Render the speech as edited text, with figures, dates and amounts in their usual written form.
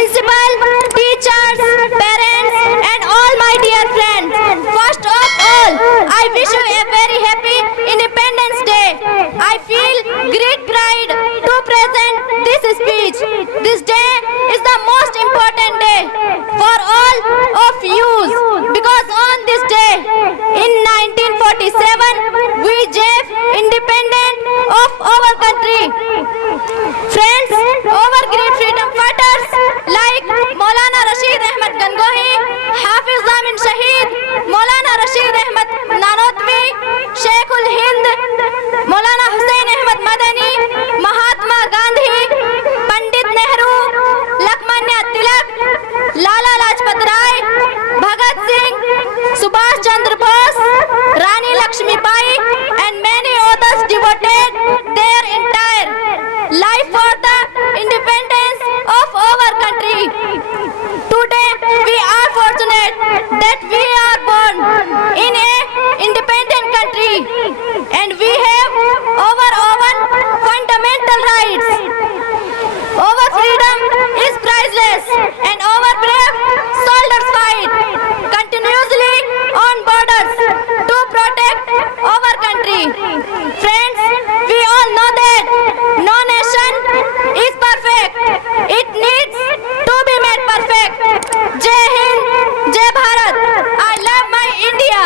principal, teachers, parents, and all my dear friends. First of all, I wish you a very happy Independence Day. I feel great pride to present this speech. This day is the most important day for all of you because on this day in 1947 we gave independence of our country. Friends, our great freedom fighters like Maulana Rashid Ahmad Gangohi, Hafiz Zamin Shahid, Maulana Rashid Ahmad Nanotwi, Sheikhul Hind, Maulana Hussain Ahmad Madani, Mahatma Gandhi, Pandit Nehru, Lokmanya Tilak, Lala Lajpat Rai, Bhagat Singh, Subhash Chandra Bose, Rani Lakshmi Bai, and many others devoted their entire life for the independence of our country. Today we are fortunate that we are born in a independent country and we have our own fundamental rights. Our freedom is priceless and our brave soldiers fight continuously on borders to protect our country. Friends, we all know that no nation is perfect. It needs to be made perfect. Jai Hind, Jai Bharat. I love my India.